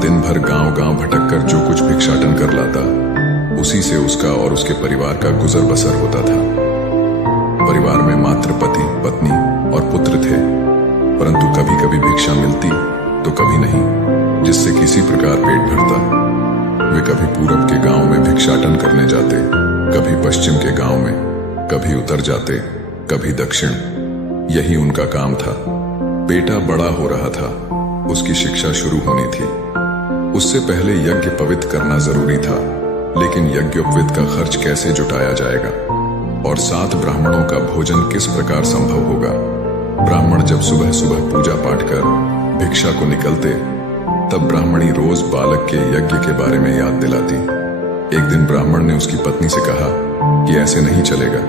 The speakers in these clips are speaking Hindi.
दिन भर गांव गांव भटककर जो कुछ भिक्षाटन कर लाता, उसी से उसका और उसके परिवार का गुजर बसर होता था। परिवार में मात्र पति, पत्नी और पुत्र थे, परंतु कभी कभी भिक्षा मिलती तो कभी नहीं, जिससे किसी प्रकार पेट भरता। वे कभी पूरब के गांव में भिक्षाटन करने जाते, कभी पश्चिम के गांव में, कभी उत्तर जाते, कभी दक्षिण। यही उनका काम था। बेटा बड़ा हो रहा था, उसकी शिक्षा शुरू होनी थी। उससे पहले यज्ञ पवित्र करना जरूरी था, लेकिन यज्ञोपवीत का खर्च कैसे जुटाया जाएगा और 7 ब्राह्मणों का भोजन किस प्रकार संभव होगा। ब्राह्मण जब सुबह सुबह पूजा पाठ कर भिक्षा को निकलते, तब ब्राह्मणी रोज बालक के यज्ञ के बारे में याद दिलाती। एक दिन ब्राह्मण ने उसकी पत्नी से कहा कि ऐसे नहीं चलेगा,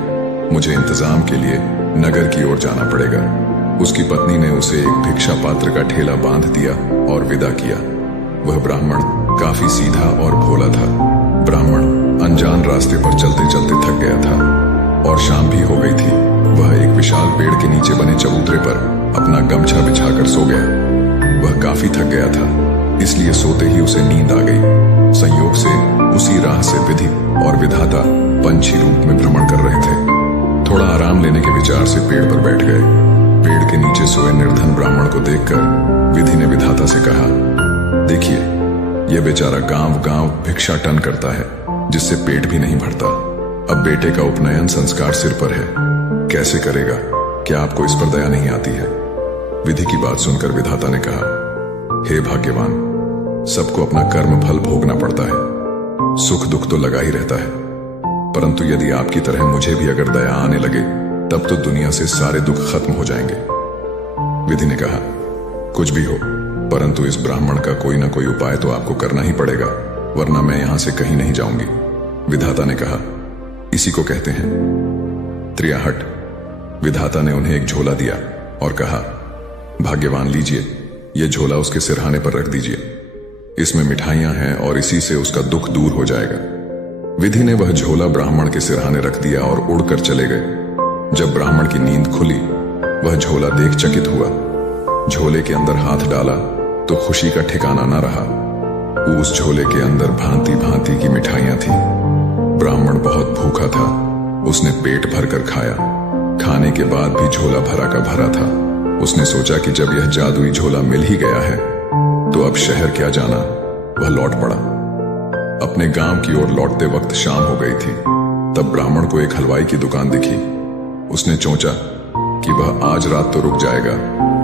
मुझे इंतजाम के लिए नगर की ओर जाना पड़ेगा। उसकी पत्नी ने उसे एक भिक्षा पात्र का ठेला बांध दिया और विदा किया। वह ब्राह्मण काफी सीधा और भोला था। ब्राह्मण अनजान रास्ते पर चलते चलते थक गया था और शाम भी हो गई थी। वह एक विशाल पेड़ के नीचे बने चबूतरे पर अपना गमछा बिछाकर सो गया। वह काफी थक गया था, इसलिए सोते ही उसे नींद आ गई। संयोग से उसी राह से विधि और विधाता पंछी रूप में भ्रमण कर रहे थे। थोड़ा आराम लेने के विचार से पेड़ पर बैठ गए। पेड़ के नीचे सोए निर्धन ब्राह्मण को देखकर विधि ने विधाता से कहा, देखिए, यह बेचारा गांव गांव भिक्षाटन करता है, जिससे पेट भी नहीं भरता। अब बेटे का उपनयन संस्कार सिर पर है, कैसे करेगा? क्या आपको इस पर दया नहीं आती है? विधि की बात सुनकर विधाता ने कहा, हे भाग्यवान, सबको अपना कर्म फल भोगना पड़ता है। सुख दुख तो लगा ही रहता है, परंतु यदि आपकी तरह मुझे भी अगर दया आने लगे, तब तो दुनिया से सारे दुख खत्म हो जाएंगे। विधि ने कहा, कुछ भी हो, परंतु इस ब्राह्मण का कोई ना कोई उपाय तो आपको करना ही पड़ेगा, वरना मैं यहां से कहीं नहीं जाऊंगी। विधाता ने कहा, इसी को कहते हैं त्रियाहट। विधाता ने उन्हें एक झोला दिया और कहा, भाग्यवान, लीजिए, यह झोला उसके सिरहाने पर रख दीजिए। इसमें मिठाइयां हैं और इसी से उसका दुख दूर हो जाएगा। विधि ने वह झोला ब्राह्मण के सिरहाने रख दिया और उड़कर चले गए। जब ब्राह्मण की नींद खुली, वह झोला देख चकित हुआ। झोले के अंदर हाथ डाला तो खुशी का ठिकाना न रहा। उस झोले के अंदर भांति भांति की मिठाइयां थी। ब्राह्मण बहुत भूखा था, उसने पेट भरकर खाया। खाने के बाद भी झोला भरा का भरा था। उसने सोचा कि जब यह जादुई झोला मिल ही गया है, तो अब शहर क्या जाना। वह लौट पड़ा। अपने गांव की ओर लौटते वक्त शाम हो गई थी। तब ब्राह्मण को एक हलवाई की दुकान दिखी। उसने सोचा कि वह आज रात तो रुक जाएगा।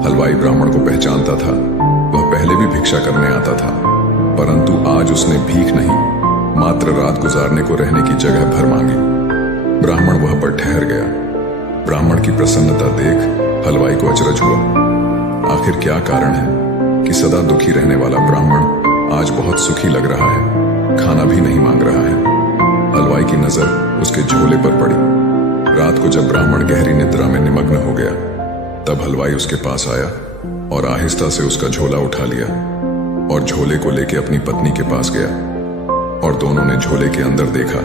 हलवाई ब्राह्मण को पहचानता था। वह पहले भी भिक्षा करने आता था, परंतु आज उसने भीख नहीं, मात्र रात गुजारने को रहने की जगह भर मांगी। ब्राह्मण वहां पर ठहर गया। ब्राह्मण की प्रसन्नता देख हलवाई को अचरज हुआ। आखिर क्या कारण है कि सदा दुखी रहने वाला ब्राह्मण आज बहुत सुखी लग रहा है, खाना भी नहीं मांग रहा है। हलवाई की नजर उसके झोले पर पड़ी। रात को जब ब्राह्मण गहरी निद्रा में निमग्न हो गया, तब हलवाई उसके पास आया और आहिस्ता से उसका झोला उठा लिया और झोले को लेकर अपनी पत्नी के पास गया। और दोनों ने झोले के अंदर देखा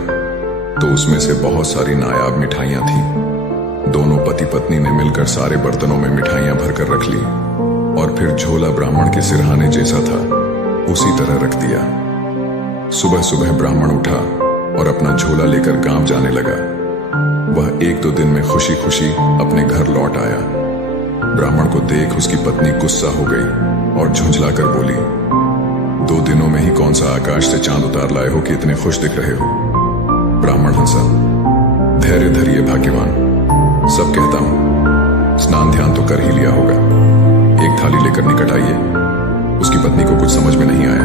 तो उसमें से बहुत सारी नायाब मिठाइयां थीं। दोनों पति पत्नी ने मिलकर सारे बर्तनों में मिठाइयां भरकर रख ली और फिर झोला ब्राह्मण के सिरहाने जैसा था उसी तरह रख दिया। सुबह सुबह ब्राह्मण उठा और अपना झोला लेकर गांव जाने लगा। वह 1-2 दिन में खुशी खुशी अपने घर लौट आया। ब्राह्मण को देख उसकी पत्नी गुस्सा हो गई और झुंझलाकर बोली, 2 दिनों में ही कौन सा आकाश से चांद उतार लाए हो कि इतने खुश दिख रहे हो? ब्राह्मण हंसा, धैर्य धरिए भाग्यवान, सब कहता हूं। स्नान ध्यान तो कर ही लिया होगा। एक थाली लेकर निकट आइए। उसकी पत्नी को कुछ समझ में नहीं आया।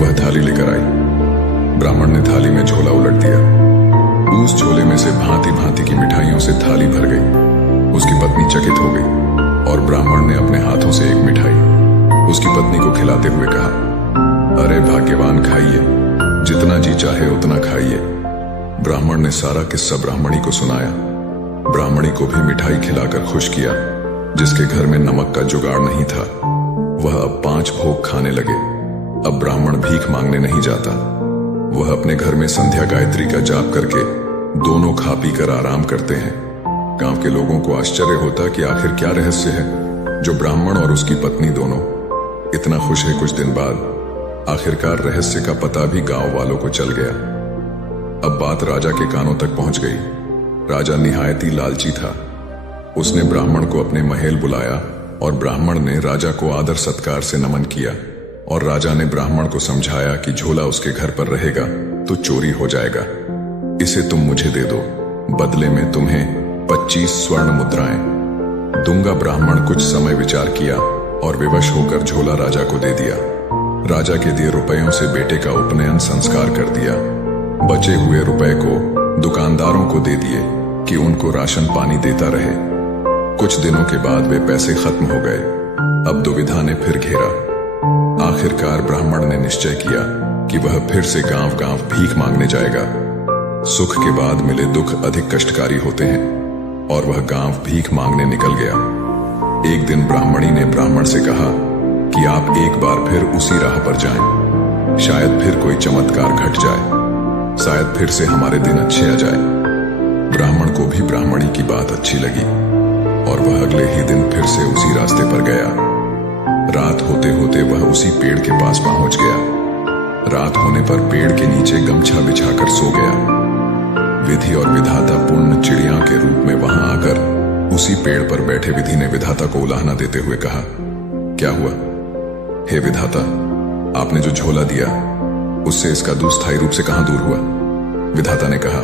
वह थाली लेकर आई। ब्राह्मण ने थाली में झोला उलट दिया। उस झोले में से भांति भांति की मिठाइयों से थाली भर गई। उसकी पत्नी चकित हो गई और ब्राह्मण ने अपने हाथों से एक मिठाई उसकी पत्नी को खिलाते हुए कहा, अरे भाग्यवान, खाइए, जितना जी चाहे उतना खाइए। ब्राह्मण ने सारा किस्सा ब्राह्मणी को सुनाया। ब्राह्मणी को भी मिठाई खिलाकर खुश किया। जिसके घर में नमक का जुगाड़ नहीं था, वह अब 5 भोग खाने लगे। अब ब्राह्मण भीख मांगने नहीं जाता। वह अपने घर में संध्या गायत्री का जाप करके दोनों खा पी कर आराम करते हैं। गांव के लोगों को आश्चर्य होता कि आखिर क्या रहस्य है जो ब्राह्मण और उसकी पत्नी दोनों इतना खुश है। कुछ दिन बाद आखिरकार रहस्य का पता भी गांव वालों को चल गया। अब बात राजा के कानों तक पहुंच गई। राजा निहायती लालची था। उसने ब्राह्मण को अपने महल बुलाया और ब्राह्मण ने राजा को आदर सत्कार से नमन किया और राजा ने ब्राह्मण को समझाया कि झोला उसके घर पर रहेगा तो चोरी हो जाएगा, इसे तुम मुझे दे दो, बदले में तुम्हें 25 स्वर्ण मुद्राएं दूंगा। ब्राह्मण कुछ समय विचार किया और विवश होकर झोला राजा को दे दिया। राजा के दिए रुपयों से बेटे का उपनयन संस्कार कर दिया। बचे हुए रुपए को दुकानदारों को दे दिए कि उनको राशन पानी देता रहे। कुछ दिनों के बाद वे पैसे खत्म हो गए। अब दुविधा ने फिर घेरा। आखिरकार ब्राह्मण ने निश्चय किया कि वह फिर से गांव गांव भीख मांगने जाएगा। सुख के बाद मिले दुख अधिक कष्टकारी होते हैं और वह गांव भीख मांगने निकल गया। एक दिन ब्राह्मणी ने ब्राह्मण से कहा कि आप एक बार फिर उसी राह पर जाएं, शायद फिर कोई चमत्कार घट जाए, शायद फिर से हमारे दिन अच्छे आ जाए। ब्राह्मण को भी ब्राह्मणी की बात अच्छी लगी और वह अगले ही दिन फिर से उसी रास्ते पर गया। रात होते होते वह उसी पेड़ के पास पहुंच गया। रात होने पर पेड़ के नीचे गमछा बिछाकर सो गया। विधि और विधाता पूर्ण चिड़िया के रूप में वहां आकर उसी पेड़ पर बैठे विधि ने विधाता को उलाहना देते हुए कहा, क्या हुआ? हे विधाता, आपने जो झोला दिया उससे इसका दुस्थायी रूप से कहां दूर हुआ? विधाता ने कहा,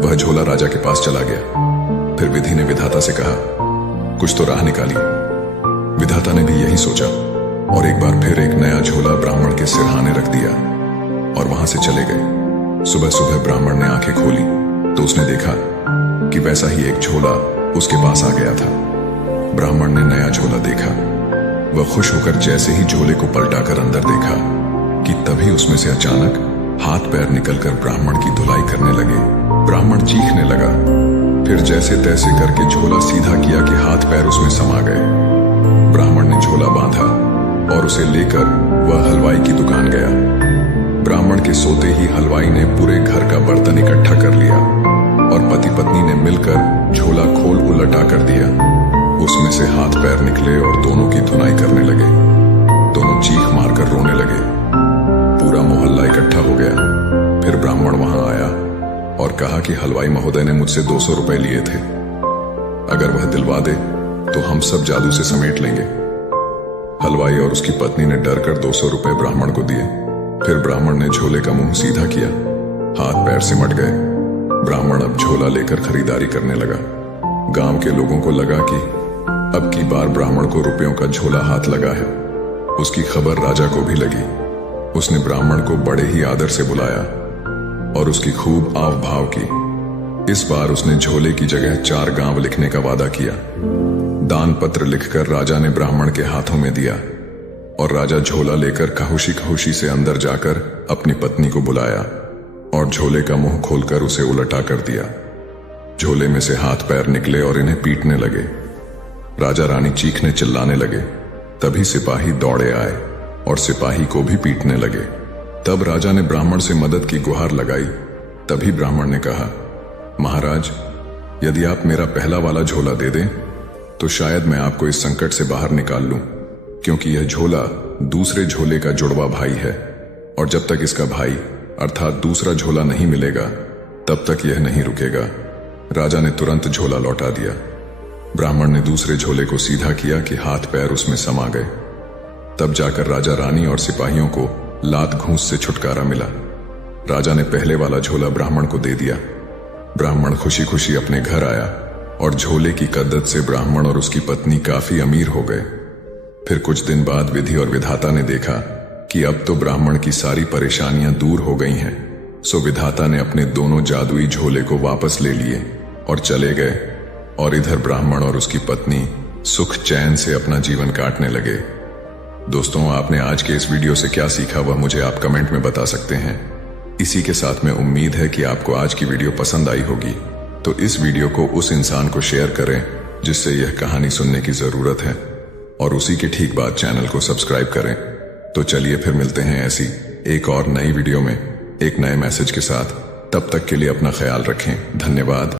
वह झोला राजा के पास चला गया। फिर विधि ने विधाता से कहा, कुछ तो राह निकाली। विधाता ने भी यही सोचा और एक बार फिर एक नया झोला ब्राह्मण के सिरहाने रख दिया और वहां से चले गए। सुबह सुबह ब्राह्मण ने आंखें खोली तो उसने देखा कि वैसा ही एक झोला उसके पास आ गया था। ब्राह्मण ने नया झोला देखा। वह खुश होकर जैसे ही झोले को पलटाकर अंदर देखा कि तभी उसमें से अचानक हाथ पैर निकलकर ब्राह्मण की धुलाई करने लगे। ब्राह्मण चीखने लगा। फिर जैसे तैसे करके झोला सीधा किया कि हाथ पैर उसमें समा गए। ब्राह्मण ने झोला बांधा और उसे लेकर वह हलवाई की दुकान गया। ब्राह्मण के सोते ही हलवाई ने पूरे घर का बर्तन इकट्ठा कर लिया और पति पत्नी ने मिलकर झोला खोल उलटा कर दिया। उसमें से हाथ पैर निकले और दोनों की धुनाई करने लगे। दोनों चीख मारकर रोने लगे। पूरा मोहल्ला इकट्ठा हो गया। फिर ब्राह्मण वहां आया और कहा कि हलवाई महोदय ने मुझसे 200 रुपए लिए थे, अगर वह दिलवा दे तो हम सब जादू से समेट लेंगे। हलवाई और उसकी पत्नी ने डर कर 200 रुपए ब्राह्मण को दिए। फिर ब्राह्मण ने झोले का मुंह सीधा किया। हाथ पैर सिमट गए। ब्राह्मण अब झोला लेकर खरीदारी करने लगा। गांव के लोगों को लगा कि अब की बार ब्राह्मण को रुपयों का झोला हाथ लगा है। उसकी खबर राजा को भी लगी। उसने ब्राह्मण को बड़े ही आदर से बुलाया और उसकी खूब आव भाव की। इस बार उसने झोले की जगह 4 गांव लिखने का वादा किया। दान पत्र लिखकर राजा ने ब्राह्मण के हाथों में दिया और राजा झोला लेकर खहुशी खहुशी से अंदर जाकर अपनी पत्नी को बुलाया और झोले का मुंह खोलकर उसे उलटा कर दिया। झोले में से हाथ पैर निकले और इन्हें पीटने लगे। राजा रानी चीखने चिल्लाने लगे। तभी सिपाही दौड़े आए और सिपाही को भी पीटने लगे। तब राजा ने ब्राह्मण से मदद की गुहार लगाई। तभी ब्राह्मण ने कहा, महाराज, यदि आप मेरा पहला वाला झोला दे दें तो शायद मैं आपको इस संकट से बाहर निकाल लूं, क्योंकि यह झोला दूसरे झोले का जुड़वा भाई है और जब तक इसका भाई अर्थात दूसरा झोला नहीं मिलेगा तब तक यह नहीं रुकेगा। राजा ने तुरंत झोला लौटा दिया। ब्राह्मण ने दूसरे झोले को सीधा किया कि हाथ पैर उसमें समा गए। तब जाकर राजा रानी और सिपाहियों को लात घूंस से छुटकारा मिला। राजा ने पहले वाला झोला ब्राह्मण को दे दिया। ब्राह्मण खुशी खुशी अपने घर आया और झोले की कद्दत से ब्राह्मण और उसकी पत्नी काफी अमीर हो गए। फिर कुछ दिन बाद विधि और विधाता ने देखा कि अब तो ब्राह्मण की सारी परेशानियां दूर हो गई हैं। सो विधाता ने अपने दोनों जादुई झोले को वापस ले लिए और चले गए और इधर ब्राह्मण और उसकी पत्नी सुख चैन से अपना जीवन काटने लगे। दोस्तों, आपने आज के इस वीडियो से क्या सीखा वह मुझे आप कमेंट में बता सकते हैं। इसी के साथ में उम्मीद है कि आपको आज की वीडियो पसंद आई होगी, तो इस वीडियो को उस इंसान को शेयर करें जिससे यह कहानी सुनने की जरूरत है और उसी के ठीक बाद चैनल को सब्सक्राइब करें। तो चलिए फिर मिलते हैं ऐसी एक और नई वीडियो में एक नए मैसेज के साथ। तब तक के लिए अपना ख्याल रखें। धन्यवाद।